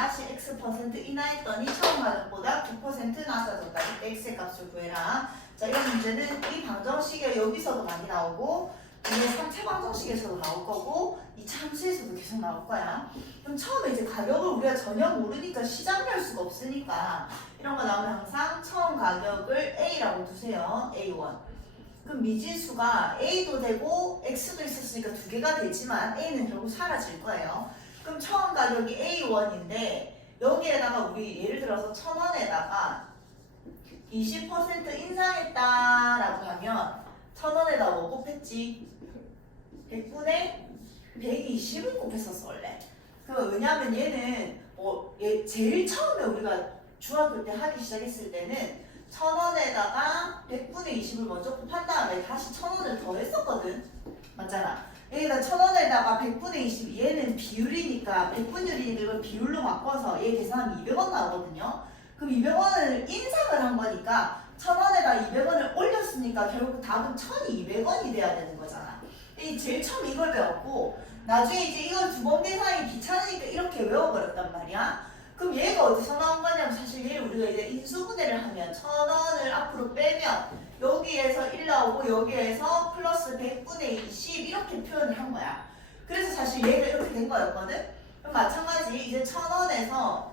다시 x% 인하했더니 처음 가격보다 9% 낮아졌다. 이때 x의 값을 구해라. 자, 이런 문제는 이 방정식에 여기서도 많이 나오고 이게 3차 방정식에서도 나올 거고 2차 함수에서도 계속 나올 거야. 그럼 처음에 이제 가격을 우리가 전혀 모르니까 시작할 수가 없으니까 이런 거 나오면 항상 처음 가격을 A라고 두세요. A1. 그럼 미진수가 A도 되고 X도 있었으니까 두 개가 되지만 A는 결국 사라질 거예요. 그럼 처음 가격이 A1인데 여기에다가 우리 예를 들어서 1000원에다가 20% 인상했다라고 하면 1000원에다 뭐 곱했지? 100분의 120을 곱했었어 원래. 왜냐하면 얘는 제일 처음에 우리가 중학교 때 하기 시작했을 때는 1000원에다가 100분의 20을 먼저 곱한 다음에 다시 1000원을 더 했었거든. 맞잖아. 여기다 1000원에다가 100분의 20, 얘는 비율이니까 100분율이니까 이걸 비율로 바꿔서 얘 계산하면 200원 나오거든요. 그럼 200원을 인상을 한 거니까 1000원에다 200원을 올렸으니까 결국 답은 1200원이 돼야 되는 거잖아. 제일 처음 이걸 배웠고 나중에 이제 이걸 두 번 계산하기 귀찮으니까 이렇게 외워버렸단 말이야. 그럼 얘가 어디서 나온 거냐면 사실 얘를 우리가 이제 인수분해를 하면 1000원을 앞으로 빼면 여기에서 1 나오고 여기에서 플러스 100분의 20 이렇게 표현을 한 거야. 그래서 사실 얘가 이렇게 된 거였거든. 그럼 마찬가지 이제 1000원에서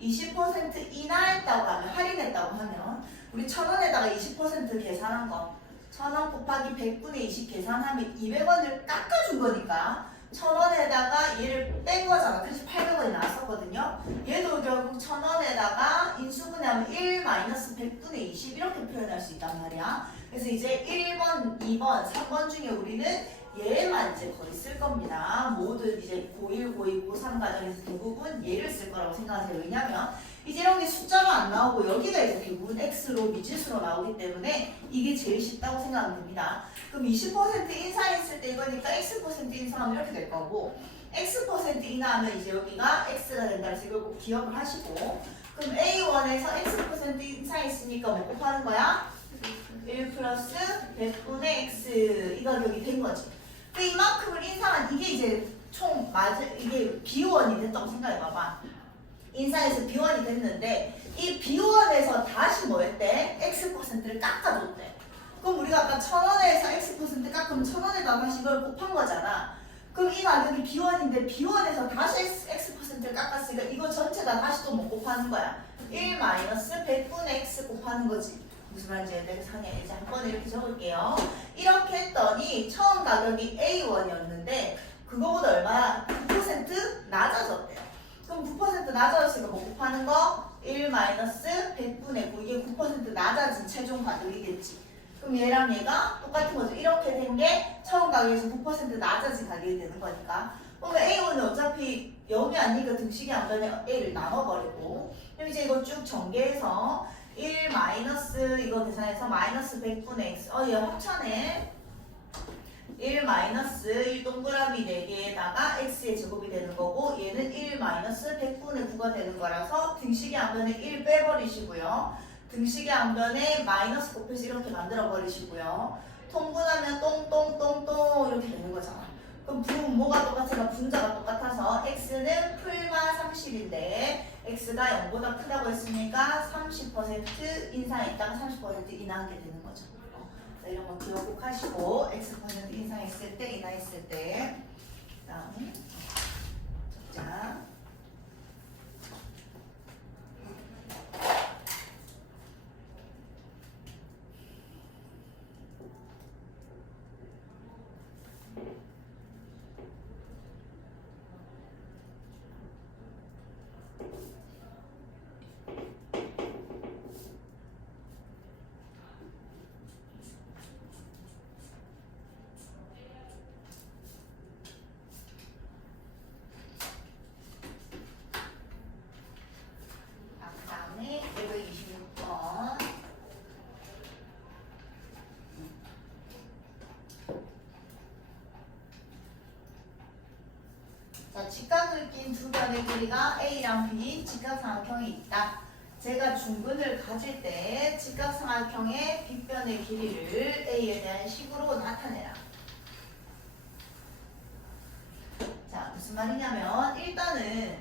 20% 인하했다고 하면 할인했다고 하면 우리 1000원에다가 20% 계산한 거 1000원 곱하기 100분의 20 계산하면 200원을 깎아준 거니까 1000원에다가 얘를 뺀 거잖아. 그래서 800원이 나왔었거든요. 얘도 결국 1000원에다가 인수분해하면 1 마이너스 100분의 20 이렇게 표현할 수 있단 말이야. 그래서 이제 1번, 2번, 3번 중에 우리는 얘만 이제 거의 쓸 겁니다. 모든 이제 고1, 고2, 고3 과정에서 대부분 얘를 쓸 거라고 생각하세요. 왜냐면 이제 이런 게 숫자로 안 나오고 여기가 이제 대부분 x로 미지수로 나오기 때문에 이게 제일 쉽다고 생각하면 됩니다. 그럼 20% 인상했을 때 이거니까 x% 인상하면 이렇게 될 거고 x% 인하하면 이제 여기가 x가 된다 그래서 이걸 꼭 기억을 하시고 그럼 A1에서 x% 인상했으니까 뭐 곱하는 거야? 1 플러스 100분의 x 이 가격이 된 거지. 이만큼을 인상한 이게 이제 총 이게 비원이 됐다고 생각해봐봐. 인상해서 비원이 됐는데 이 비원에서 다시 뭐 했대? x%를 깎아줬대. 그럼 우리가 아까 1000원에서 x% 깎으면 1000원에다 다시 이걸 곱한 거잖아. 그럼 이 가격이 비원인데 비원에서 다시 x%를 깎았으니까 이거 전체 다 다시 또 뭐 곱하는 거야? 1 마이너스 100분의 x 곱하는 거지. 무슨 말인지 내가 상에 이제 한 번에 이렇게 적을게요. 이렇게 했더니 처음 가격이 A1이었는데 그거보다 얼마야? 9% 낮아졌대요. 그럼 9% 낮아졌으니까 뭐 곱하는 거? 1 마이너스 100분의 9 이게 9% 낮아진 최종 가격이겠지. 그럼 얘랑 얘가 똑같은 거죠. 이렇게 된 게 처음 가격에서 9% 낮아진 가격이 되는 거니까. 그러면 A1은 어차피 0이 아니니까 등식이 안 변해 A를 나눠버리고 그럼 이제 이거 쭉 전개해서 1 마이너스 이거 계산해서 마이너스 100분의 x 얘 합차네. 1 마이너스 1 동그라미 4개에다가 x의 제곱이 되는 거고 얘는 1 마이너스 100분의 9가 되는 거라서 등식의 앞면에 1 빼버리시고요. 등식의 앞면에 마이너스 곱해서 이렇게 만들어 버리시고요. 통분하면 똥똥똥똥 이렇게 되는 거잖아. 그럼 분모가 똑같으니까 분자가 똑같아서 x는 풀마 30인데 x가 0보다 크다고 했으니까 30% 인상했다가 30% 인하하게 되는 거죠. 이런 거 기억 꼭 하시고 x% 인상했을 때 인하했을 때 그다음에 적자 그다음에 126번 자, 직각을 낀 두 변의 길이가 A랑 B 직각삼각형이 있다. 제가 중근을 가질 때 직각삼각형의 빗변의 길이를 A에 대한 식으로 나타내라. 자, 무슨 말이냐면 일단은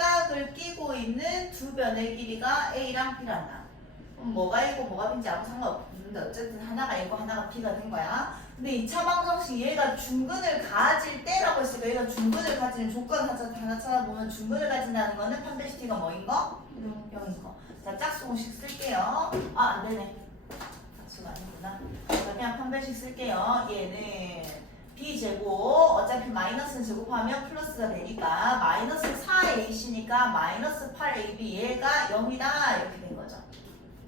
직각을 끼고 있는 두 변의 길이가 A랑 B란다. 그럼 뭐가 A고 뭐가 B인지 아무 상관없는데 어쨌든 하나가 A고 하나가 B가 된 거야. 근데 2차 방정식 얘가 중근을 가질 때라고 했으니까 얘가 중근을 가지는 조건 하나 찾아보면 중근을 가진다는 거는 판별시티가 뭐인 거? 0인 거. 자, 짝수 공식 쓸게요. 아, 안 되네. 짝수가 아니구나. 자, 그냥 판별식 쓸게요. 얘는 B제곱, 어차피 마이너스는 제곱하면 플러스가 되니까 마이너스 4AC니까 마이너스 8AB 얘가 0이다 이렇게 된 거죠.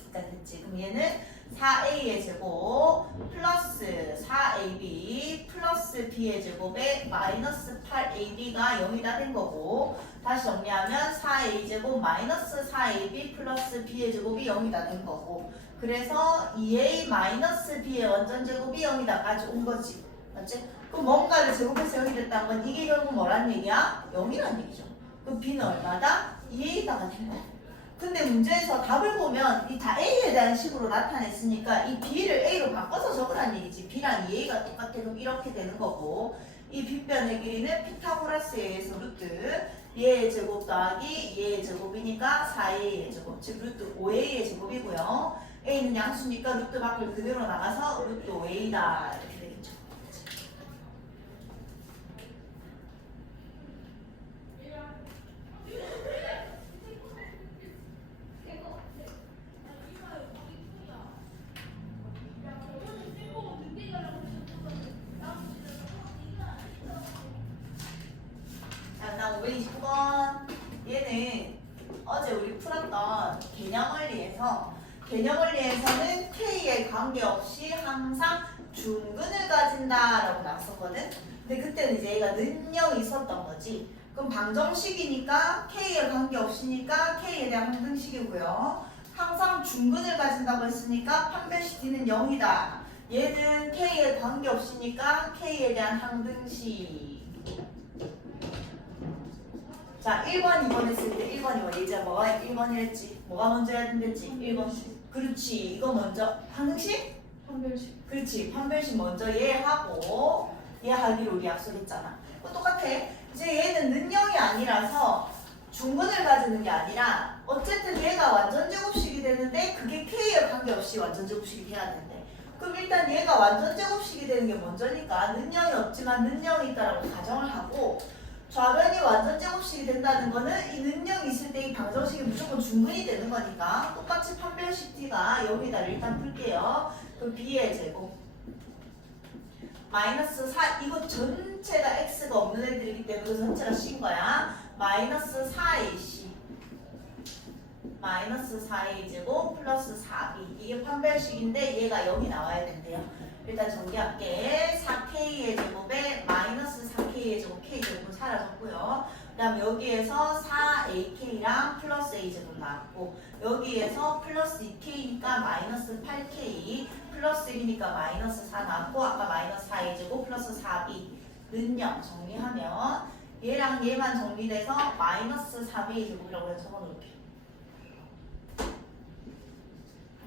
일단 됐지. 그럼 얘는 4a의 제곱 플러스 4ab 플러스 b의 제곱에 마이너스 8ab가 0이다 된 거고, 다시 정리하면 4a 제곱 마이너스 4ab 플러스 b의 제곱이 0이다 된 거고, 그래서 2a 마이너스 b의 원전 제곱이 0이다까지 온 거지. 맞지? 그럼 뭔가를 제곱해서 0이 됐다는 건 이게 결국 뭐란 얘기야? 0이란 얘기죠. 그럼 b는 얼마다? 2a다가 된 거야. 근데 문제에서 답을 보면 이 다 A에 대한 식으로 나타냈으니까 이 B를 A로 바꿔서 적으란 얘기지. B랑 2A가 똑같아. 그럼 이렇게 되는 거고, 이 빗변의 길이는 피타고라스에 의해서 루트 얘의 제곱 더하기 얘의 제곱이니까 4A의 제곱, 즉 루트 5A의 제곱이고요. A는 양수니까 루트 밖을 그대로 나가서 루트 5A다 이렇게 되겠죠. 자, 529번. 얘는 어제 우리 풀었던 개념원리에서는 K에 관계없이 항상 중근을 가진다라고 나왔었거든. 근데 그때는 이제 얘가 능력이 있었던 거지. 그럼 방정식이니까 K에 관계없이니까 K에 대한 항등식이고요. 항상 중근을 가진다고 했으니까 판별시티는 0이다. 얘는 K에 관계없이니까 K에 대한 항등식. 자, 1번, 2번 했을 때 1번, 2번 예지야 뭐가 1번이랬지? 뭐가 먼저 해야 된댔지? 1번. 그렇지. 이거 먼저. 항등식? 판별식. 그렇지. 판별식 먼저 얘하고 얘하기로 우리 약속했잖아. 똑같아. 이제 얘는 능력이 아니라서 중근을 가지는 게 아니라 어쨌든 얘가 완전제곱식이 되는데 그게 K에 관계없이 완전제곱식이 돼야 되는데, 그럼 일단 얘가 완전제곱식이 되는 게 먼저니까 능력이 없지만 능력이 있다라고 가정을 하고, 좌변이 완전제곱식이 된다는 거는 이 능력이 있을 때 이 방정식이 무조건 중근이 되는 거니까 똑같이 판별식 T가 여기다 일단 풀게요. 그럼 B의 제곱 마이너스 4, 이거 전체가 X가 없는 애들이기 때문에 그 전체가 C인 거야. 마이너스 4AC 마이너스 4A 제곱 플러스 4B, 이게 판별식인데 얘가 0이 나와야 된대요. 일단 정리할게. 4K의 제곱에 마이너스 4K의 제곱, K제곱은 사라졌고요. 그 다음 여기에서 4AK랑 플러스 A제곱 나왔고, 여기에서 플러스 2K니까 마이너스 8K 플러스 1이니까 마이너스 4 나왔고, 아까 마이너스 4A제곱 플러스 4B 능력 정리하면 얘랑 얘만 정리돼서 마이너스 4B의 제곱이라고 해서 적어놓을게.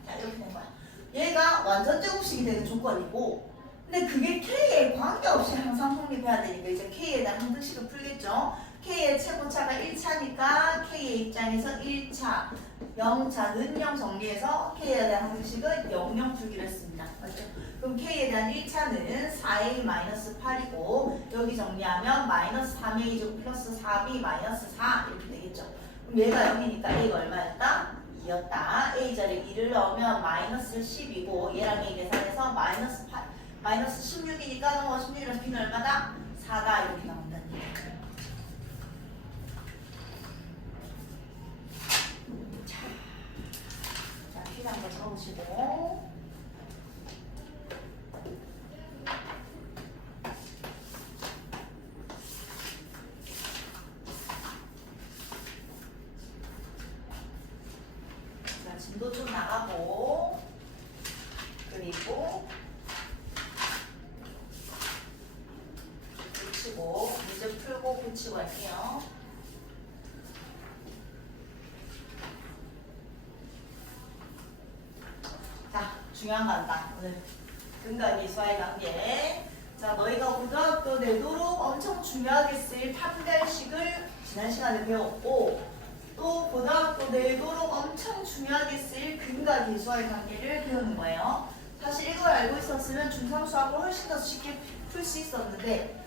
자, 이렇게 된 거야. 얘가 완전제곱식이 되는 조건이고, 근데 그게 K에 관계없이 항상 성립해야 되니까 이제 K에 대한 항등식을 풀겠죠. K의 최고차가 1차니까 K의 입장에서 1차 0차 능령 정리해서 K에 대한 항등식은 00 풀기로 했습니다. 맞죠? 그럼 K에 대한 1차는 4A-8이고 여기 정리하면 마이너스 3A 제곱 플러스 4B 마이너스 4 이렇게 되겠죠. 그럼 얘가 0이니까 A가 얼마였다? 2였다. A 자리에 2를 넣으면 마이너스 10이고 얘랑 A 계산해서 마이너스 8, 마이너스 16이니까 넘어가 16이라서 B는 얼마다? 4다 이렇게 나온다는 얘기예요. 자, B를 한번 적어보시고. 자, 진도 좀 나가고, 그리고 붙이고, 문제 풀고 붙이고 할게요. 자, 중요한 거 한다. 오늘 근각이수와의 관계. 자, 너희가 고등학교 내도록 엄청 중요하게 쓰일 판별식을 지난 시간에 배웠고 또 고등학교 내도록 엄청 중요하게 쓰일 근과 계수와의 관계를 배우는 거예요. 사실 이걸 알고 있었으면 중3 수학을 훨씬 더 쉽게 풀 수 있었는데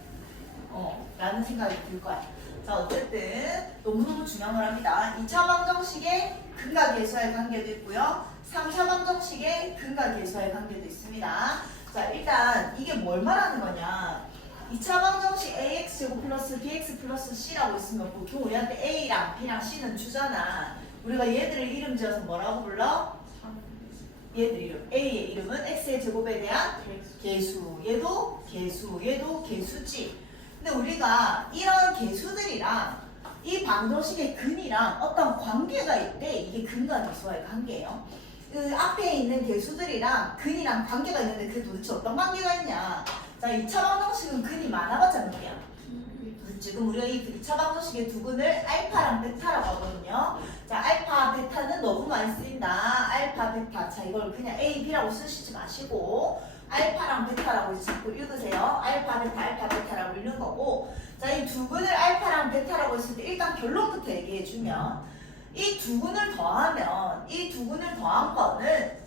라는 생각이 들 거야. 자, 어쨌든 너무너무 중요한 거랍니다. 2차 방정식의 근과 계수와의 관계도 있고요. 3차 방정식의 근과 계수와의 관계도 있습니다. 자, 일단 이게 뭘 말하는 거냐. 2차 방정식 ax제곱 플러스 bx 플러스 c라고 있으면 보통 우리한테 a랑 b랑 c는 주잖아. 우리가 얘들을 이름 지어서 뭐라고 불러? 얘들 이름. a의 이름은 x의 제곱에 대한 계수. 얘도 계수. 얘도 계수지. 근데 우리가 이런 계수들이랑 이 방정식의 근이랑 어떤 관계가 있대. 이게 근과 계수와의 관계예요. 그 앞에 있는 계수들이랑 근이랑 관계가 있는데 그게 도대체 어떤 관계가 있냐. 자, 2차 방정식은 근이 많아봤자 몇 개야? 지금 우리가 이 2차 방정식의 두 근을 알파랑 베타라고 하거든요. 자, 알파, 베타는 너무 많이 쓰인다. 알파, 베타. 자, 이걸 그냥 A, B라고 쓰시지 마시고 알파랑 베타라고 이제 자꾸 읽으세요. 알파, 베타라고 읽는 거고. 자, 이 두 근을 알파랑 베타라고 했을 때 일단 결론부터 얘기해주면 이 두 근을 더하면 이 두 근을 더한 거는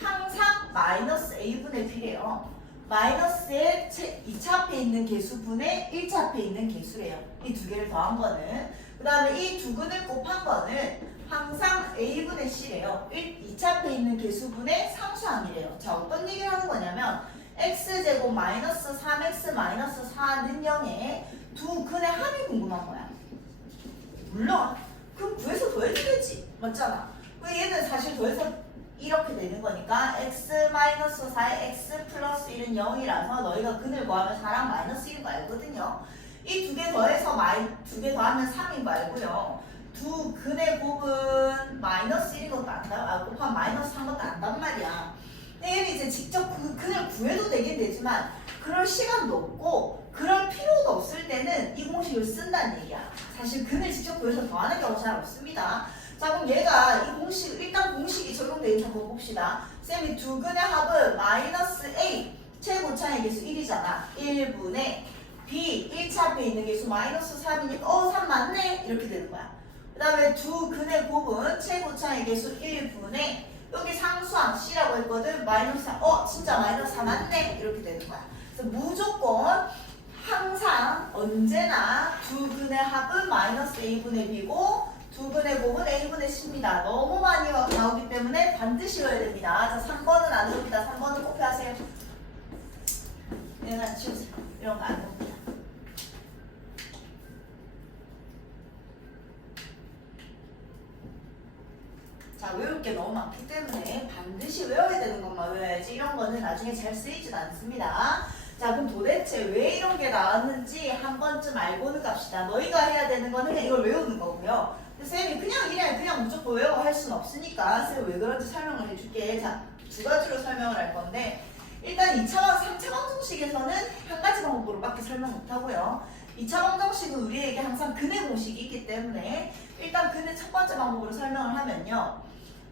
항상 마이너스 A분의 B래요. 마이너스의 2차 앞에 있는 개수분의 1차 앞에 있는 개수래요. 이 두 개를 더한 거는. 그 다음에 이 두 근을 곱한 거는 항상 A분의 C래요. 2차 앞에 있는 개수분의 상수항이래요. 자, 어떤 얘기를 하는 거냐면 x제곱 마이너스 3x 마이너스 4는 0에 두 근의 합이 궁금한 거야. 물론 그럼 구해서 더해도 되지. 맞잖아. 얘는 사실 더해서 이렇게 되는 거니까 x-4에 x 플러스 1은 0이라서 너희가 근을 구하면 4랑 마이너스 1인 거 알거든요. 이 두 개 더해서 두 개 더하면 3인 거 알고요. 두 근의 곱은 마이너스 1인 것도 안다, 곱한 마이너스 3 것도 안단 말이야. 근데 얘는 이제 직접 그 근을 구해도 되긴 되지만 그럴 시간도 없고 그럴 필요도 없을 때는 이 공식을 쓴다는 얘기야. 사실 근을 직접 구해서 더하는 경우 잘 없습니다. 자, 그럼 얘가 이 공식, 일단 공식이 적용되어 있는 거 봅시다. 쌤이 두 근의 합은 마이너스 A 최고차의 개수 1이잖아. 1분의 B 1차 앞에 있는 개수 마이너스 3이니까 3 맞네? 이렇게 되는 거야. 그 다음에 두 근의 곱은 최고차의 개수 1분의 여기 상수항 C라고 했거든. 마이너스 4. 진짜 마이너스 4 맞네? 이렇게 되는 거야. 그래서 무조건 항상 언제나 두 근의 합은 마이너스 A분의 B고 두 근의 곱은 A분의 C입니다. 너무 많이 나오기 때문에 반드시 외워야 됩니다. 자, 3번은 안 됩니다. 3번은 꼭 하세요. 얘는 치우세요. 이런 거 안 됩니다. 자, 외울 게 너무 많기 때문에 반드시 외워야 되는 것만 외워야지 이런 거는 나중에 잘 쓰이지도 않습니다. 자, 그럼 도대체 왜 이런 게 나왔는지 한 번쯤 알고는 갑시다. 너희가 해야 되는 거는 그냥 이걸 외우는 거고요. 쌤이 그냥 무조건 외워 할 수는 없으니까 쌤이 왜 그런지 설명을 해줄게. 자, 두 가지로 설명을 할 건데 일단 2차, 3차 방정식에서는 한 가지 방법으로밖에 설명 못하고요. 2차 방정식은 우리에게 항상 근의 공식이 있기 때문에 일단 근의 첫 번째 방법으로 설명을 하면요.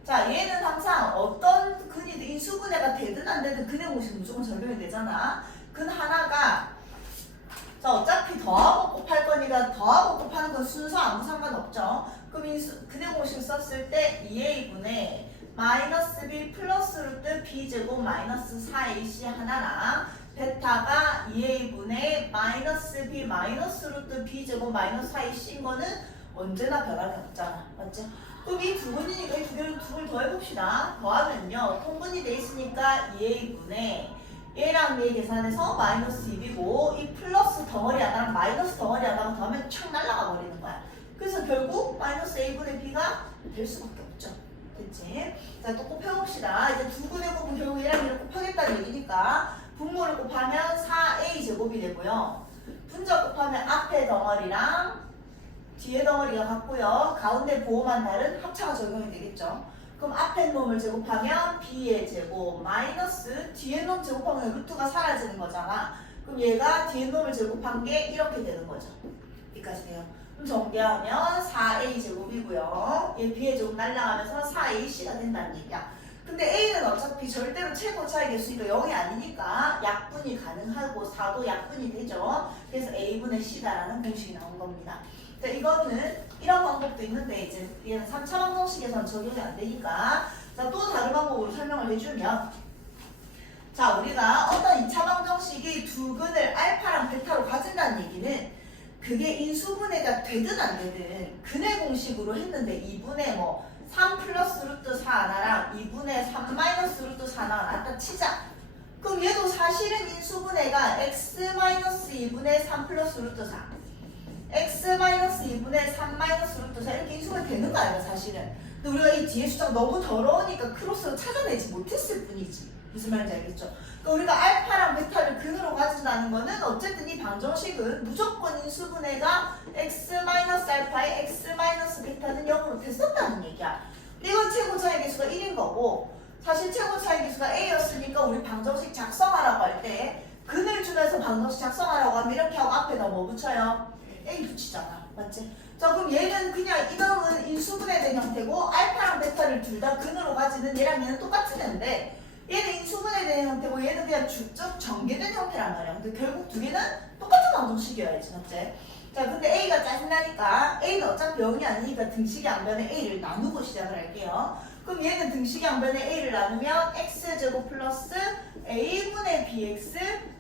자, 얘는 항상 어떤 근이든 인수분해가 되든 안 되든 근의 공식은 무조건 적용이 되잖아. 근 하나가 자, 어차피 더하고 곱할 거니까 더하고 곱하는 건 순서 아무 상관없죠. 그럼 근의 공식을 썼을 때 2a분의 마이너스 b 플러스 루트 b제곱 마이너스 4ac 하나랑 베타가 2a분의 마이너스 b 마이너스 루트 b제곱 마이너스 4ac인 거는 언제나 변함이 없잖아. 맞죠? 그럼 이 두 분이니까 이 두 개를 더해봅시다. 더하면요. 통분이 돼 있으니까 2a분의 얘랑 얘 계산해서 마이너스 2이고 이 플러스 덩어리 하나랑 마이너스 덩어리 하나가 더하면 촥 날아가 버리는 거야. 그래서 결국 마이너스 a분의 b가 될 수밖에 없죠. 됐지? 자, 또 곱해봅시다. 이제 두 분의 곱은 결국 얘랑 얘를 곱하겠다는 얘기니까 분모를 곱하면 4a 제곱이 되고요. 분적 곱하면 앞에 덩어리랑 뒤에 덩어리가 같고요. 가운데 보호만 다른 합차가 적용이 되겠죠. 그럼 앞에 놈을 제곱하면 b의 제곱 마이너스 뒤에 놈 제곱하면 루트가 사라지는 거잖아. 그럼 얘가 뒤에 놈을 제곱한 게 이렇게 되는 거죠. 여기까지 돼요. 그럼 정리하면 4a 제곱이고요. 얘 b의 제곱 날라가면서 4ac가 된다는 얘기야. 근데 A는 어차피 절대로 최고 차이 개수니까 0이 아니니까 약분이 가능하고 4도 약분이 되죠. 그래서 A분의 C다라는 공식이 나온 겁니다. 자, 이거는 이런 방법도 있는데 이제 얘는 3차 방정식에서는 적용이 안 되니까 자, 또 다른 방법으로 설명을 해주면 자, 우리가 어떤 2차 방정식이 두 근을 알파랑 베타로 가진다는 얘기는 그게 인수분해가 되든 안 되든 근의 공식으로 했는데 2분의 뭐 3 플러스 루트 4 하나랑 2분의 3 마이너스 루트 4 하나 놨다 치자. 그럼 얘도 사실은 인수분해가 x 마이너스 2분의 3 플러스 루트 4 x 마이너스 2분의 3 마이너스 루트 4 이렇게 인수분해 되는 거 아니야 사실은. 근데 우리가 이 뒤에 숫자가 너무 더러우니까 크로스로 찾아내지 못했을 뿐이지. 무슨 말인지 알겠죠? 그러니까 우리가 알파랑 베타를 근으로 가진다는 거는 어쨌든 이 방정식은 무조건 인수분해가 x 마이너스 알파에 x 마이너스 베타는 0으로 됐었다는 얘기야. 이건 최고 차이 개수가 1인 거고 사실 최고 차이 개수가 a였으니까 우리 방정식 작성하라고 할 때 근을 주면서 방정식 작성하라고 하면 이렇게 하고 앞에다 뭐 붙여요? a 붙이잖아. 맞지? 자, 그럼 얘는 그냥 이놈은 인수분해된 형태고 알파랑 베타를 둘 다 근으로 가지는 얘랑 얘는 똑같은 애인데 얘는 인수분해된 형태고 얘는 그냥 주적 전개된 형태란 말이야. 근데 결국 두 개는 똑같은 방정식이어야지, 맞지? 자, 근데 A가 짜증나니까 A는 어차피 0이 아니니까 등식이 안 변해 A를 나누고 시작을 할게요. 그럼 얘는 등식이 안 변해 A를 나누면 X제곱 플러스 A분의 BX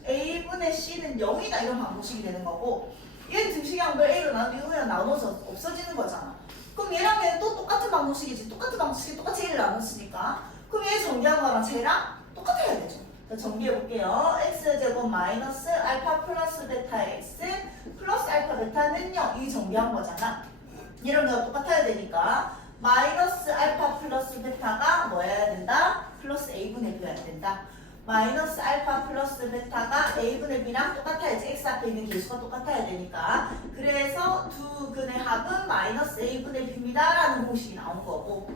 A분의 C는 0이다 이런 방정식이 되는 거고 얘는 등식이 안 변해 A로 나누면 이거 그냥 나눠서 없어지는 거잖아. 그럼 얘랑 얘는 또 똑같은 방정식이지. 똑같은 방정식이 똑같이 A를 나눴으니까 그럼 얘 정리한 거랑 쟤랑 똑같아야 되죠. 자, 정리해 볼게요. x제곱 마이너스 알파 플러스 베타 x 플러스 알파 베타는 0. 이 정리한 거잖아. 이런 거가 똑같아야 되니까 마이너스 알파 플러스 베타가 뭐여야 된다? 플러스 a분의 b여야 된다. 마이너스 알파 플러스 베타가 a분의 b랑 똑같아야지. x 앞에 있는 개수가 똑같아야 되니까. 그래서 두 근의 합은 마이너스 a분의 b입니다 라는 공식이 나온 거고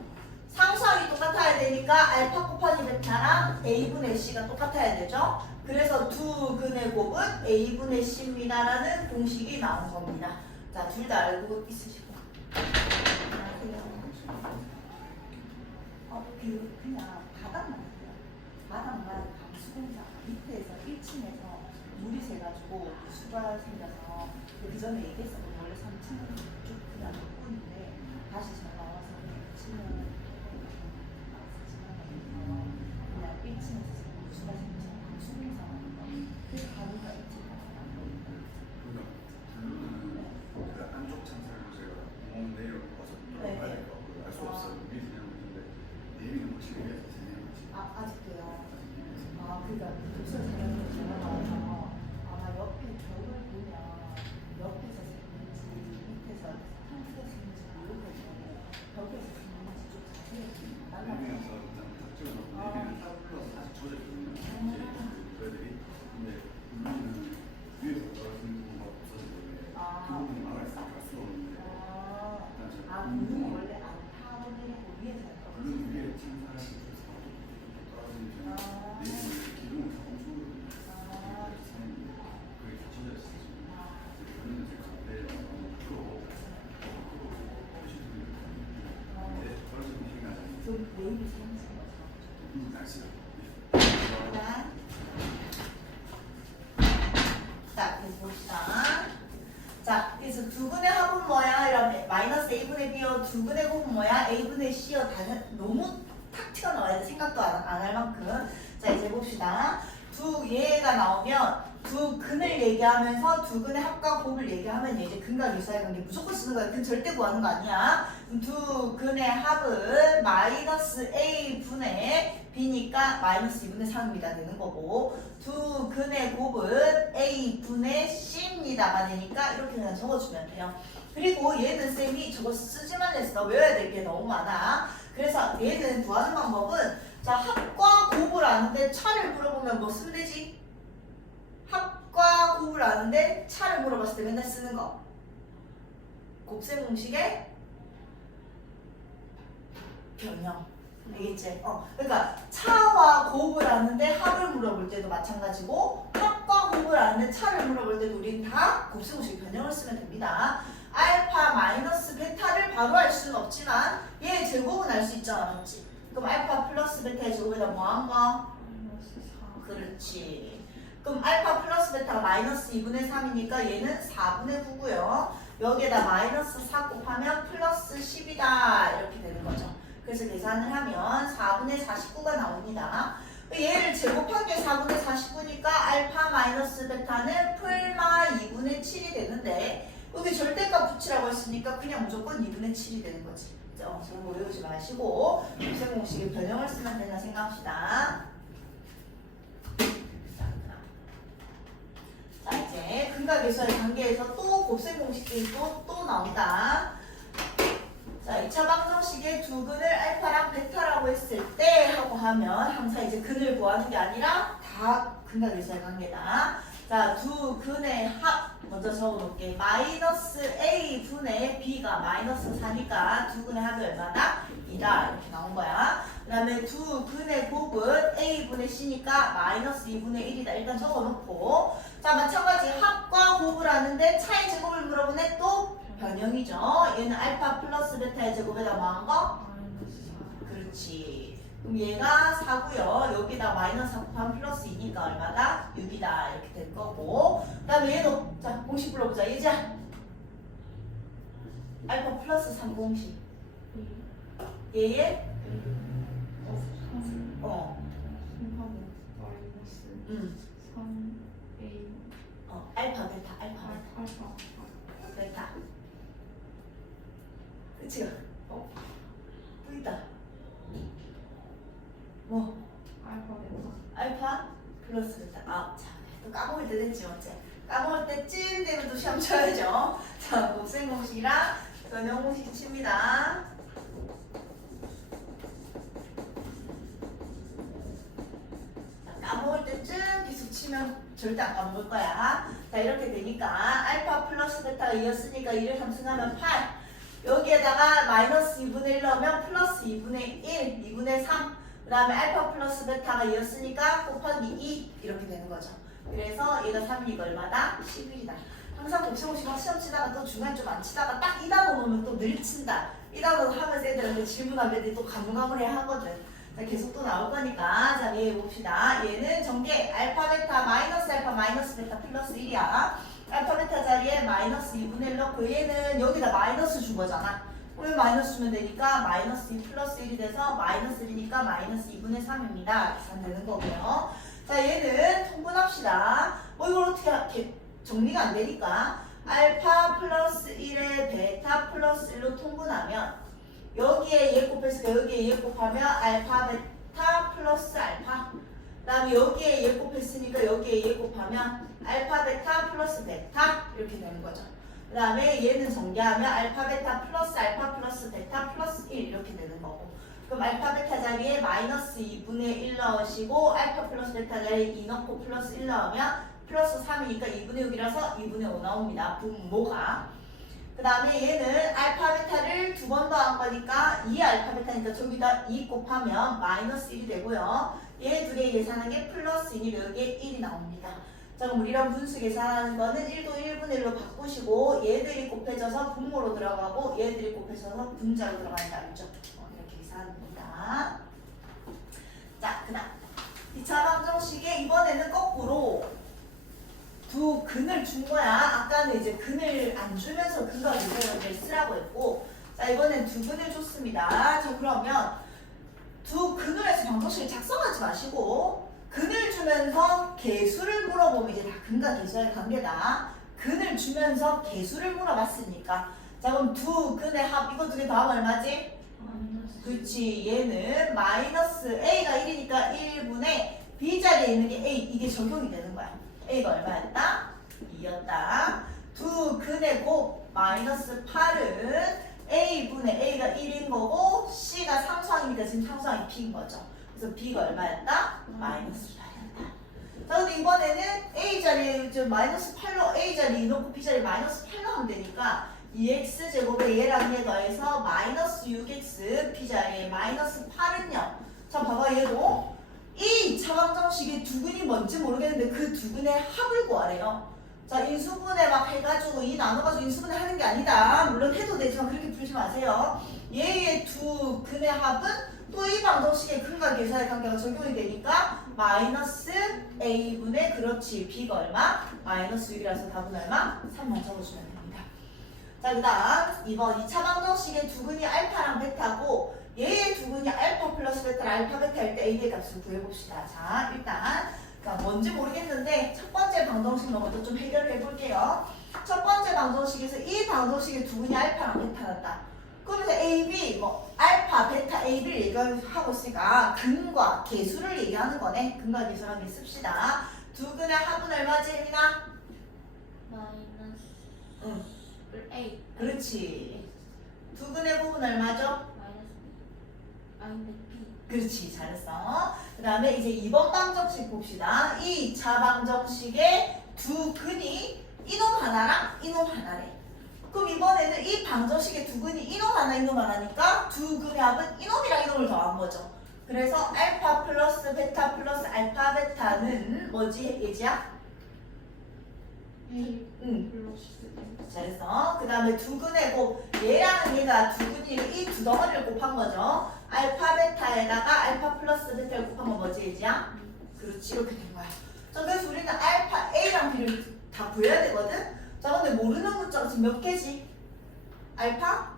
상수항이 똑같아야 되니까 알파 곱하기 베타랑 a분의 c가 똑같아야 되죠. 그래서 두 근의 곱은 a분의 c입니다 라는 공식이 나온 겁니다. 자, 둘 다 알고 있으시고 그냥 바닥만 할게요. 바닥만 감수공사 밑에서 1층에서 물이 새가지고 수가 생겨서 그 전에 얘기했었는데 원래 3층은 쭉 그냥 놓고있는데 다시 전화 와서 1층은 그냥 1층에서 지금 수가 생겨서 감수공사 하는 거 그래서 가루가 1층 그러니까 안쪽 창살을 제가 내려가서 봐야 될 거 알 수 없어요. 미리 그냥 있는데 내일은 뭐 실내에서 진행을 하지. 아직도요. 그러니까 독서 사람이 전화가 와서 아마 옆에 벽을 보면 옆에서 생긴지 밑에서 평소에 생긴지 모르거든요. 벽에서 생긴지 좀 자세히 내리면서 일단 탁주는 내리는 플러스 다시 조절했거든요. 이제 애들이 근데 물리는 위에서 떨어지는 부분가 없어지고 그 부분이 막아있으니까 갈 수가 없는데 일단 제가 물은 원래 안 타고 내리고 위에서 물론 위에 창살을 해서 떨어지는 편이 내리는 기둥을 다 멈추거든요. 그래서 사람이 그게 다 젖어있어요. 그러면 제가 내려가서 풀어 근데 떨어지는 힘이 나지 않아요. 좀 내일이 생기는 거죠. 날씨가 자, 그래서 봅시다. 자, 그래서 두 근의 합은 뭐야? 이러면 마이너스 a분의 b요. 두 근의 곱은 뭐야? a분의 c요. 너무 탁 튀어나와야 돼. 생각도 안 할 만큼. 자, 이제 봅시다. 두 얘가 나오면 두 근을 얘기하면서 두 근의 합과 곱을 얘기하면 이제 근과 유사의 관계 무조건 쓰는 거야. 근 절대 구하는 거 아니야. 두 근의 합은 마이너스 a분의 b니까 마이너스 2분의 3입니다 되는 거고 두 근의 곱은 a분의 c입니다가 되니까 이렇게 그냥 적어주면 돼요. 그리고 얘는 쌤이 저거 쓰지만 했어. 외워야 될 게 너무 많아. 그래서 얘는 구하는 방법은 자 합과 곱을 아는데 차를 물어보면 뭐 쓰면 되지? 합과 곱을 아는데 차를 물어봤을 때 맨날 쓰는 거 곱셈 공식의 변형 알겠지? 그러니까 차와 곱을 아는데 합을 물어볼 때도 마찬가지고 합과 곱을 아는데 차를 물어볼 때도 우리는 다 곱셈 공식 변형을 쓰면 됩니다. 알파 마이너스 베타를 바로 알 수는 없지만 얘 제곱은 알 수 있잖아, 맞지? 그럼 알파 플러스 베타의 제곱에다 뭐한 거? 그렇지. 그럼 알파 플러스 베타가 마이너스 2분의 3이니까 얘는 4분의 9고요. 여기에다 마이너스 4 곱하면 플러스 10이다. 이렇게 되는 거죠. 그래서 계산을 하면 4분의 49가 나옵니다. 얘를 제곱한 게 4분의 49니까 알파 마이너스 베타는 풀마 2분의 7이 되는데 여기 절대값 붙이라고 했으니까 그냥 무조건 2분의 7이 되는 거지. 저거 외우지 마시고 곱셈 공식에 변형을 쓰면 되나 생각합시다. 자, 이제 근각에서의 관계에서 또 곱셈 공식들이 또 나온다. 자, 2차 방정식의 두 근을 알파랑 베타라고 했을 때 하고 하면 항상 이제 근을 구하는 게 아니라 다 근각에서의 관계다. 자, 두 근의 합 먼저 적어놓을게. 마이너스 A 분의 B가 마이너스 4니까 두 근의 합이 얼마다? 2다. 이렇게 나온 거야. 그 다음에 두 근의 곱은 A 분의 C니까 마이너스 2분의 1이다. 일단 적어놓고. 자, 마찬가지 합과 곱을 하는데 차의 제곱을 물어보네. 또 변형이죠. 얘는 알파 플러스 베타의 제곱에다 뭐한 거? 그렇지. 그럼 얘가 4고요. 여기다 마이너스 4 곱하면 플러스 2니까 얼마다? 6이다. 이렇게 될 거고. 그 다음에 얘도 자 공식 불러보자. 얘자 알파 플러스 3 공식. 얘의 알파 베타 베타. 그치? 또 있다. 뭐? 알파 플러스 베타. 아, 자, 또 까먹을 때 됐지, 어째? 까먹을 때쯤 되면 또 시험 쳐야죠. 자, 곱셈 공식이랑 변형 공식 칩니다. 자, 까먹을 때쯤 계속 치면 절대 안 까먹을 거야. 자, 이렇게 되니까 알파 플러스 베타가 2였으니까 2를 삼승하면 8. 여기에다가 마이너스 2분의 1 넣으면 플러스 2분의 1, 2분의 3. 그 다음에 알파 플러스 베타가 2였으니까 곱하기 2 이렇게 되는 거죠. 그래서 얘가 3이니까 얼마다? 11이다. 항상 곱셈공식 시험 치다가 또 중간에 좀 안 치다가 딱 이 단어 놓으면 또 늘 친다. 이 단어 하면서 애들한테 질문하면 애들이 또 가물가물해 하거든. 자, 계속 또 나올 거니까 자, 얘 봅시다. 얘는 전개 알파 베타 마이너스 베타 플러스 1이야. 알파 베타 자리에 마이너스 2분의 1 넣고 얘는 여기다 마이너스 준 거잖아. 그러면 마이너스 주면 되니까 마이너스 2 플러스 1이 돼서 마이너스 1이니까 마이너스 2분의 3입니다. 계산되는 거고요. 자, 얘는 통분합시다. 뭐 이걸 어떻게 정리가 안 되니까 알파 플러스 1에 베타 플러스 1로 통분하면 여기에 얘 곱했으니까 여기에 얘 곱하면 알파 베타 플러스 알파. 그 다음에 여기에 얘 곱했으니까 여기에 얘 곱하면 알파 베타 플러스 베타 이렇게 되는 거죠. 그 다음에 얘는 전개하면 알파 베타 플러스 베타 플러스 1 이렇게 되는 거고. 그럼 알파 베타 자리에 마이너스 2분의 1 넣으시고 알파 플러스 베타 자리에 2 넣고 플러스 1 넣으면 플러스 3이니까 2분의 6이라서 2분의 5 나옵니다. 분모가. 그 다음에 얘는 알파 베타를 두 번 더한 거니까 2 알파 베타니까 저기다 2 곱하면 마이너스 1이 되고요. 얘 두 개 계산한 게 플러스 2니까 여기에 1이 나옵니다. 자, 그럼 우리랑 분수 계산하는 거는 1도 1분의 1로 바꾸시고 얘들이 곱해져서 분모로 들어가고 얘들이 곱해져서 분자로 들어간다. 알죠? 이렇게 계산합니다. 자, 그 다음 2차 방정식에 이번에는 거꾸로 두 근을 준 거야. 아까는 이제 근을 안 주면서 근과 근을 쓰라고 했고, 자, 이번엔 두 근을 줬습니다. 자, 그러면 두 근을 해서 방정식을 작성하지 마시고 근을 주면서 개수를 물어보면 이제 다 근과 개수의 관계다. 근을 주면서 개수를 물어봤으니까. 자, 그럼 두 근의 합 이거 두 개 더하면 얼마지? 그렇지. 얘는 마이너스 A가 1이니까 1분의 B 자리에 있는 게 A 이게 적용이 되는 거야. A가 얼마였다? 2였다. 두 근의 곱 마이너스 8은 A분의 A가 1인 거고 C가 상수항이니까 지금 상수항이 B인 거죠. 그래서 B가 얼마였다? 마이너스 8이었다. 자, 근데 이번에는 A 자리에 좀 마이너스 8로 A 자리 넣고 B 자리 마이너스 8로 하면 되니까 2x제곱에 얘랑 얘 더해서 마이너스 6x B 자리에 마이너스 8은요. 자, 봐봐. 얘도 이 차방정식의 두 근이 뭔지 모르겠는데 그 두 근의 합을 구하래요. 자, 인수분해 막 해가지고 이 나눠가지고 인수분해 하는 게 아니다. 물론 해도 되지만 그렇게 풀지 마세요. 얘의 두 근의 합은 또 이 방정식의 근과 계수의 관계가 적용이 되니까 마이너스 a분의 그렇지 b가 얼마? 마이너스 6이라서 답은 얼마? 3만 적어주면 됩니다. 자, 그 다음 2번 2차 방정식의 두근이 알파랑 베타고 얘의 두근이 알파 플러스 베타랑 알파 베타일 때 a의 값을 구해봅시다. 자, 일단 뭔지 모르겠는데 첫 번째 방정식 먼저 좀 해결을 해볼게요. 첫 번째 방정식에서 이 방정식의 두근이 알파랑 베타였다. 그러면서 A, B, 뭐 알파, 베타, A, B를 얘기하고 있으니까 근과 계수를 얘기하는 거네. 근과 계수라는 게 씁시다. 두근의 합은 얼마지, 혜민아? 마이너스 응, A. 그렇지. 두근의 부분 얼마죠? 마이너스 B. 그렇지, 잘했어. 그 다음에 이제 2번 방정식 봅시다. 이 2차 방정식의 두 근이 이놈 하나랑 이놈 하나래. 그럼 이번에는 이 방정식의 두 근이 이놈 하나 이놈 하나니까 두 근의 합은 이놈이랑 이놈을 더한 거죠. 그래서 알파 플러스 베타 플러스 알파 베타는 뭐지, 예지야? A 응. 플러스 잘했어. 그 다음에 두 근의 곱, 얘랑 얘가 두 근이 이 두 덩어리를 곱한 거죠. 알파 베타에다가 알파 플러스 베타를 곱한 건 뭐지, 예지야? 그렇지, 이렇게 된 거야. 자, 그래서 우리는 알파 A랑 B를 다 구해야 되거든? 자, 근데 모르는 문자가 지금 몇 개지? 알파?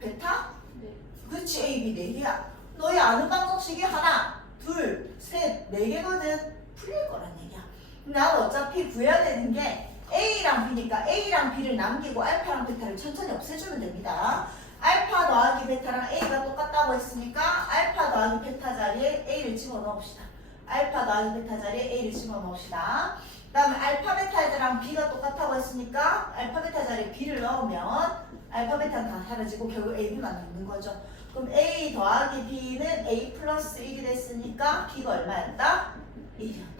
베타? 네. 그렇지, A, B 네 개야. 너희 아는 방정식이 하나, 둘, 셋, 네 개거든. 풀릴 거란 얘기야. 나는 어차피 구해야 되는 게 A랑 B니까 A랑 B를 남기고 알파랑 베타를 천천히 없애주면 됩니다. 알파 더하기 베타랑 A가 똑같다고 했으니까 알파 더하기 베타 자리에 A를 집어넣읍시다. 알파 더하기 베타 자리에 A를 집어넣읍시다. 그 다음에 알파 베타랑 B가 똑같다고 했으니까 알파 베타 자리에 B를 넣으면 알파 베타는 다 사라지고 결국 A, B만 남는 거죠. 그럼 A 더하기 B는 A 플러스 1이 됐으니까 B가 얼마였다? 1이었다.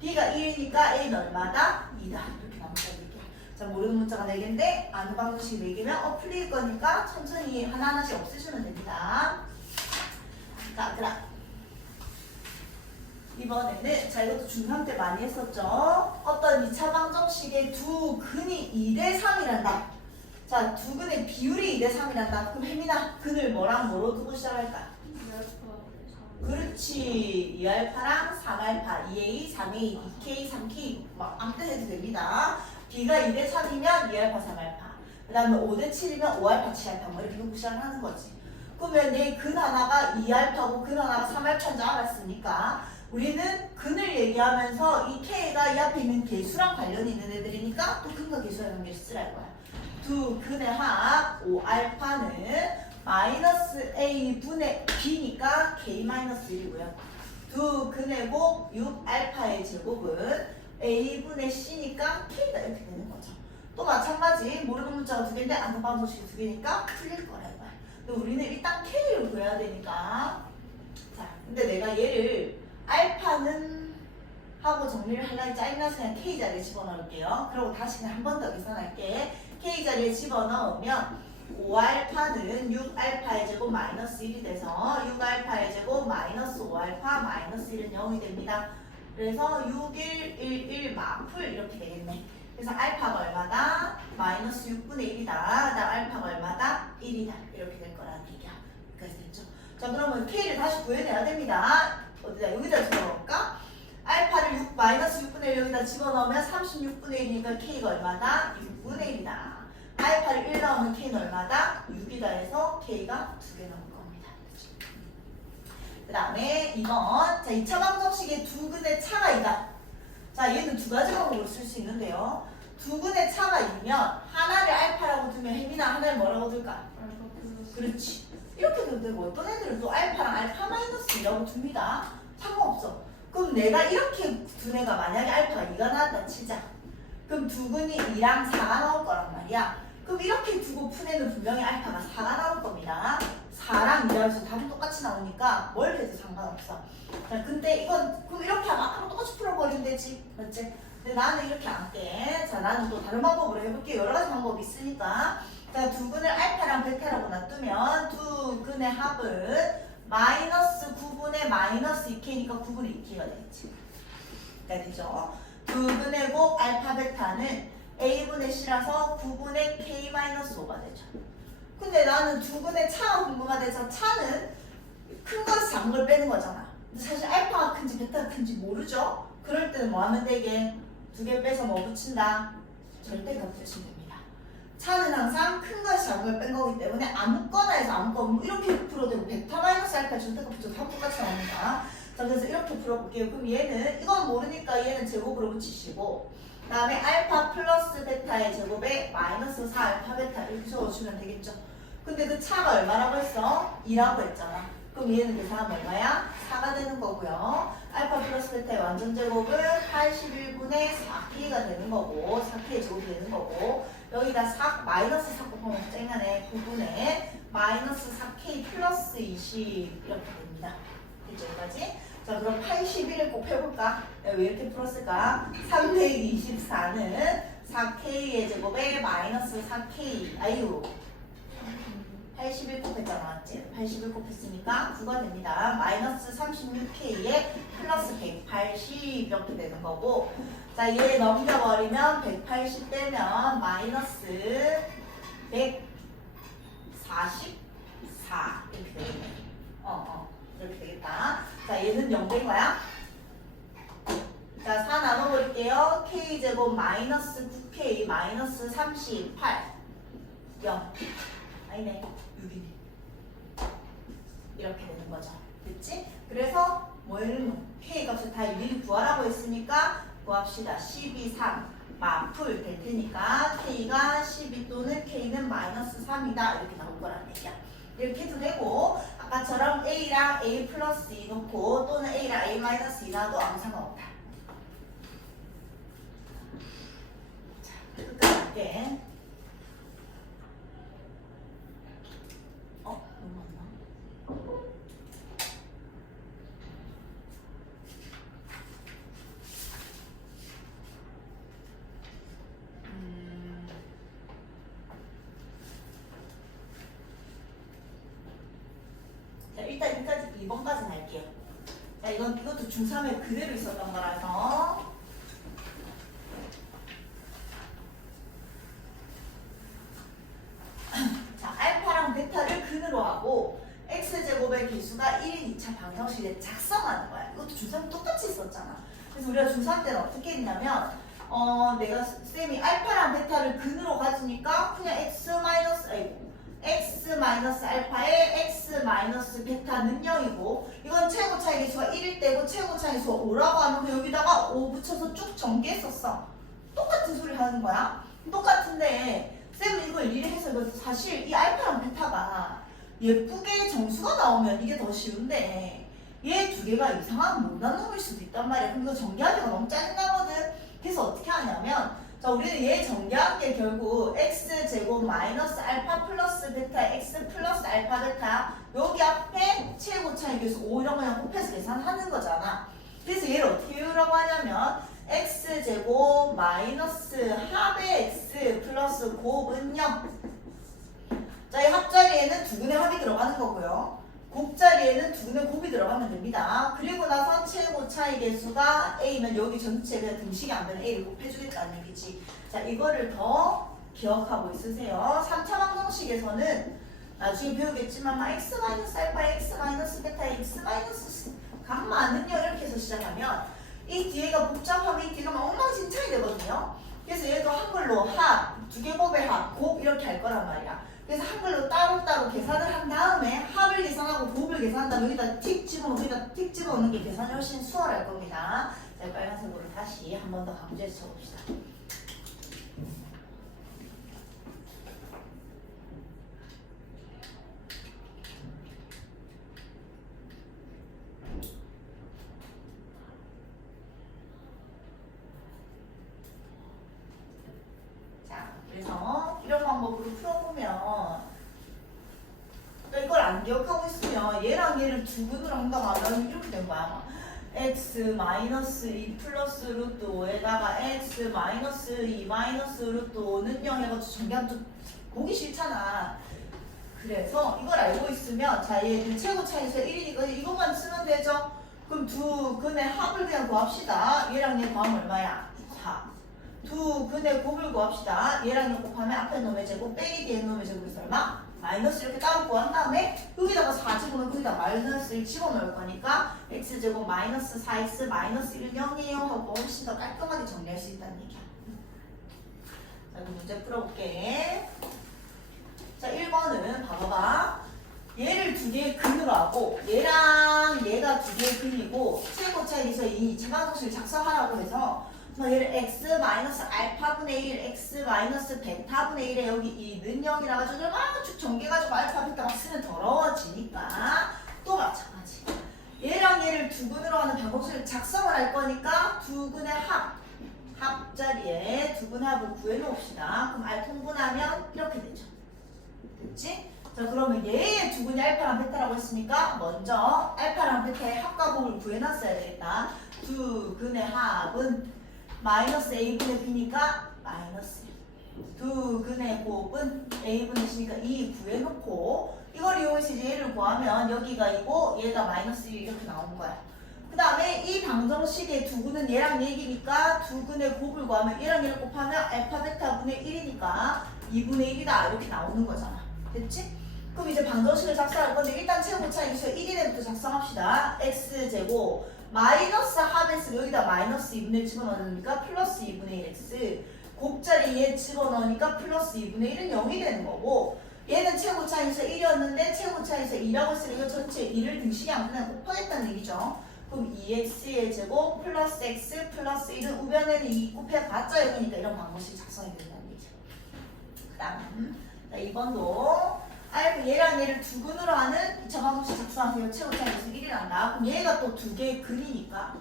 B가 1이니까 A는 얼마다? 2다. 이렇게 나온다는 얘기야. 자, 모르는 문자가 4개인데 아는 방정식이 4개면 풀릴 거니까 천천히 하나하나씩 없애주면 됩니다. 자, 그럼 이번에는 자, 이것도 중간 때 많이 했었죠. 어떤 2차 방정식의 두 근이 2대 3이란다. 자, 두 근의 비율이 2대 3이란다. 그럼 혜민아, 근을 뭐랑 뭐로 두고 시작할까? 그렇지. 2알파랑 3알파, 2A, 3A, 2K, 3K 막 아무튼 해도 됩니다. B가 2대 3이면 2알파, 3알파. 그 다음에 5대 7이면 5알파, 7알파 뭐 이렇게 놓고 시작하는 거지. 그러면 내 근 하나가 2알파고 근 하나가 3알파인 줄 알았으니까 우리는 근을 얘기하면서 이 K가 이 앞에 있는 개수랑 관련이 있는 애들이니까 또 근과 개수의 관계를 쓰라 이거야. 두 근의 합 5알파는 마이너스 A분의 B니까 K-1이고요. 두 근의 곱 6알파의 제곱은 A분의 C니까 K가 이렇게 되는 거죠. 또 마찬가지 모르는 문자가 2개인데 아는 방정식이 2개니까 풀릴 거라 이거야. 근데 우리는 일단 K를 구해야 되니까 자, 근데 내가 얘를 알파는 하고 정리를 하려니 짜증나서 그냥 K 자리에 집어넣을게요. 그리고 다시 그냥 한 번 더 계산할게. K 자리에 집어넣으면 5알파는 6알파의 제곱 마이너스 1이 돼서 6알파의 제곱 마이너스 5알파 마이너스 1은 0이 됩니다. 그래서 6, 1, 1, 1 마풀 이렇게 되겠네. 그래서 알파가 얼마다? 마이너스 6분의 1이다. 다음 알파가 얼마다? 1이다. 이렇게 될 거라는 얘기야. 그래서 됐죠? 자, 그러면 K를 다시 구해내야 됩니다. 어디다? 여기다 집어넣을까? 알파를 6, 마이너스 6분의 1 여기다 집어넣으면 36분의 1이니까 K가 얼마다? 6분의 1이다. 알파를 1 넣으면 K는 얼마다? 6이다 해서 K가 2개 나올 겁니다. 그 다음에 2번. 자, 2차 방정식의 두 근의 차가 있다. 자, 얘는 두 가지 방법으로 쓸 수 있는데요. 두 근의 차가 있으면 하나를 알파라고 두면 혜민아 하나를 뭐라고 둘까? 그렇지. 이렇게 둬도 되고 어떤 애들은 또 알파랑 알파 마이너스 2라고 둡니다. 상관없어. 그럼 내가 이렇게 둔 애가 만약에 알파가 2가 나왔다 치자. 그럼 두 근이 2랑 4가 나올 거란 말이야. 그럼 이렇게 두고 푼 애는 분명히 알파가 4가 나올 겁니다. 4랑 2라서 답이 똑같이 나오니까 뭘 해도 상관없어. 자, 근데 이건 그럼 이렇게 하면 아까 똑같이 풀어버리면 되지. 맞지? 근데 나는 이렇게 안 할게. 자, 나는 또 다른 방법으로 해볼게. 여러 가지 방법이 있으니까. 자, 두 근을 알파랑 베타라고 놔두면 두 근의 합은 마이너스 9분의 마이너스 2K니까 9분의 2K가 되겠지. 네, 되죠? 두 근의 곱 알파 베타는 A분의 C라서 9분의 K-5가 되죠. 근데 나는 두 근의 차가 궁금하대서 차는 큰 것에서 작은 걸 빼는 거잖아. 근데 사실 알파가 큰지 베타가 큰지 모르죠? 그럴 때는 뭐 하면 되게? 두 개 빼서 뭐 붙인다? 절대값 붙이면 됩니다. 차는 항상 큰 것에서 작은 걸 뺀 거기 때문에 아무거나 해서 아무거나 뭐 이렇게 풀어도 되고 베타 마이너스 알파 절대값 붙여도 다 똑같이 나옵니다. 자, 그래서 이렇게 풀어볼게요. 그럼 얘는 이건 모르니까 얘는 제곱으로 붙이시고 그 다음에 알파 플러스 베타의 제곱에 마이너스 4 알파 베타 이렇게 적어주면 되겠죠. 근데 그 차가 얼마라고 했어? 2라고 했잖아. 그럼 얘는 계산하면 얼마야? 4가 되는 거고요. 알파 플러스 베타의 완전 제곱은 81분의 4k가 되는 거고 4k의 제곱이 되는 거고 여기다 4, 마이너스 4 곱하면 쨍하네 9분의 마이너스 4k 플러스 20 이렇게 됩니다. 됐죠 여기까지? 자 그럼 81을 곱해볼까? 왜 이렇게 풀었을까? 324는 4k의 제곱에 마이너스 4k 아유 81 곱했잖아 맞지? 81 곱했으니까 9가 됩니다. 마이너스 36k에 플러스 180 이렇게 되는 거고 자 얘 넘겨버리면 180 빼면 마이너스 144 이렇게 되겠네. 이렇게 되겠다. 자 얘는 0 된 거야. 자 4 나눠버릴게요. k제곱 마이너스 9k 마이너스 38 0 아니네 6이네 이렇게 되는 거죠. 됐지? 그래서 뭐는 k 값을 다 미리 구하라고 했으니까 구합시다. 12, 3 마풀 될 테니까 k가 12 또는 k는 마이너스 3이다 이렇게 나올 거란 얘기야. 이렇게 해도 되고 아까처럼 a랑 a 플러스 2 놓고 또는 a랑 a 마이너스 2 놔도 아무 상관없다. 자 끝까지 할게. 너무 많나? 자 일단 여기까지 2번까지 할게요. 자 이것도 중3에 그대로 있었던 거라서 자 알파랑 베타를 근으로 하고 x제곱의 개수가 1인 2차 방정식에 작성하는 거야. 이것도 중3 똑같이 있었잖아. 그래서 우리가 중3 때는 어떻게 했냐면 내가 쌤이 알파랑 베타를 근으로 가지니까 그냥 x 마이너스 알파에 x 마이너스 베타는 0이고 이건 최고 차이 개수가 1일 때고 최고 차이 개수가 5라고 하면 여기다가 5 붙여서 쭉 전개했었어. 똑같은 소리 하는 거야. 똑같은데 쌤은 이걸 이해해서 사실 이 알파랑 베타가 예쁘게 정수가 나오면 이게 더 쉬운데 얘 두 개가 이상한 못 나누일 수도 있단 말이야. 그럼 이거 전개하기가 너무 짜증나거든. 그래서 어떻게 하냐면 자 우리는 얘 전개한 게 결국 x제곱 마이너스 알파 플러스 베타 x 플러스 알파 베타 여기 앞에 최고 차이 개수 5 이런 거 그냥 곱해서 계산하는 거잖아. 그래서 얘를 어떻게 외우라고 하냐면 x제곱 마이너스 합의 x 플러스 곱은 0. 자, 이 합자리에는 두근의 합이 들어가는 거고요. 곱자리에는 두근의 곱이 들어가면 됩니다. 그리고 나서 최고 차이 개수가 a면 여기 전체가 등식이 안 되는 a를 곱해주겠다는 얘기지. 자, 이거를 더 기억하고 있으세요. 3차 방정식에서는 나중에 배우겠지만 x 마이너스 알파, x 마이너스 베타, x 마이너스 감마는요 이렇게 해서 시작하면 이 뒤에가 복잡하면 이 뒤가 막 엉망진창이 되거든요. 그래서 얘도 한글로 합, 두 개 곱의 합, 곱 이렇게 할 거란 말이야. 그래서 한글로 따로따로 계산을 한 다음에 합을 계산하고 곱을 계산한 다음에 여기다 틱 집어넣고 여기다 틱 집어넣는 게 계산이 훨씬 수월할 겁니다. 자, 빨간색으로 다시 한 번 더 강조해서 쳐봅시다. 자, 그래서 이런 방법으로 풀어보면 이걸 안 기억하고 있으면 얘랑 얘를 두 분으로 한다고 하면 이렇게 된 거야. x 마이너스 2 플러스 루트 5에다가 x 마이너스 2 마이너스 루트 5는 0 해가지고 전개하면 좀 보기 싫잖아. 그래서 이걸 알고 있으면 자 얘 최고 차이에서 1이니까 이것만 쓰면 되죠. 그럼 두 근의 합을 그냥 구합시다. 얘랑 얘 더하면 얼마야? 4. 두 근의 곱을 구합시다. 얘랑 얘 곱하면 앞에 놈의 제곱 빼기 뒤에 놈의 제곱에서 얼마? 마이너스 이렇게 따로 구한 다음에 여기다가 4 집어넣으면 거기다 마이너스 1 집어넣을 거니까 x제곱 마이너스 4x 마이너스 1은 0이에요 하고 훨씬 더 깔끔하게 정리할 수 있다는 얘기야. 자, 그럼 문제 풀어볼게. 자, 1번은 봐봐봐. 얘를 두 개의 근으로 하고 얘랑 얘가 두 개의 근이고 최고 차이에서 이 제방정식을 작성하라고 해서 얘를 x 마이너스 알파분의 1 x 마이너스 베타분의 1에 여기 이는 0이라 가지고 막 쭉 전개가지고 알파 베타 막 쓰면 더러워지니까 또 마찬가지. 얘랑 얘를 두 근으로 하는 방정식을 작성을 할 거니까 두 근의 합 자리에 두 근의 합을 구해놓읍시다. 그럼 R 통분하면 이렇게 되죠. 됐지? 자, 그러면 얘의 두 근이 알파랑 베타라고 했으니까 먼저 알파랑 베타의 합과 곱을 구해놨어야 되겠다. 두 근의 합은 마이너스 a분의 b니까 마이너스 1. 두 근의 곱은 a분의 c니까 2 구해놓고 이걸 이용해서 이제 얘를 구하면 여기가 이고 얘가 마이너스 1 이렇게 나오는 거야. 그 다음에 이 방정식의 두 근은 얘랑 얘기니까 두 근의 곱을 구하면 얘랑 얘를 곱하면 알파 베타 분의 1이니까 2분의 1이다 이렇게 나오는 거잖아. 됐지? 그럼 이제 방정식을 작성할 건데 일단 최고차이에서 1이내부터 작성합시다. x제곱 마이너스 합에서 여기다 마이너스 2분의 1 집어넣으니까 플러스 2분의 1 x 곱자리에 집어넣으니까 플러스 2분의 1은 0이 되는 거고 얘는 최고차이에서 1이었는데 최고차이에서 2라고 했으니까 이거 전체 2를 등식이 안 그냥 곱하겠다는 얘기죠. 그럼 2x의 제곱 플러스 x 플러스 1은 우변에는 2 곱해봤자 0이니까 이런 방정식이 작성이 된다는 얘기죠. 그 다음 2번도 얘랑 얘를 두 근으로 하는 2차 방정식 작성하세요. 최고차이에서 1이 난다. 그럼 얘가 또 두 개의 근이니까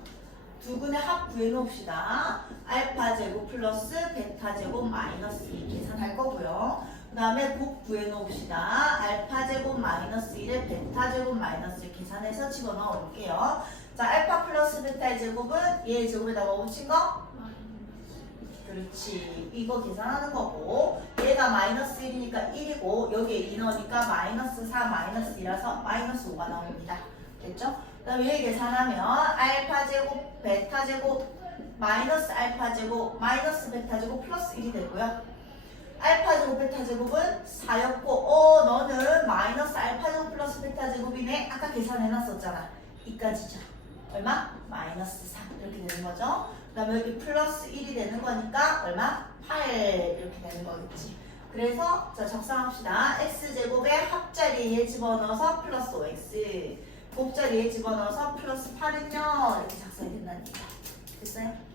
두 근의 합 구해놓읍시다. 알파 제곱 플러스 베타 제곱 마이너스 2 계산할 거고요. 그 다음에 곱 구해놓읍시다. 알파 제곱 마이너스 1에 베타 제곱 마이너스 1 계산해서 집어넣어 올게요. 자, 알파 플러스 베타의 제곱은 얘의 제곱에다가 뭐 붙인 거? 그렇지. 이거 계산하는 거고 얘가 마이너스 1이니까 1이고 여기에 2 넣으니까 마이너스 4 마이너스 2라서 마이너스 5가 나옵니다. 됐죠? 그 다음에 얘 계산하면 알파 제곱 베타 제곱 마이너스 알파 제곱 마이너스 베타 제곱 플러스 1이 되고요. 알파 제곱 베타 제곱은 4였고 너는 마이너스 알파 제곱 플러스 베타 제곱이네. 아까 계산해놨었잖아. 이까지죠. 얼마? 마이너스 3 이렇게 되는 거죠. 그 다음에 여기 플러스 1이 되는 거니까 얼마? 8 이렇게 되는 거겠지. 그래서 자 적상합시다. x제곱의 합자리에 집어넣어서 플러스 5x 곱자리에 집어넣어서 플러스 8은요 이렇게 작성이 된다는 얘기야. 됐어요?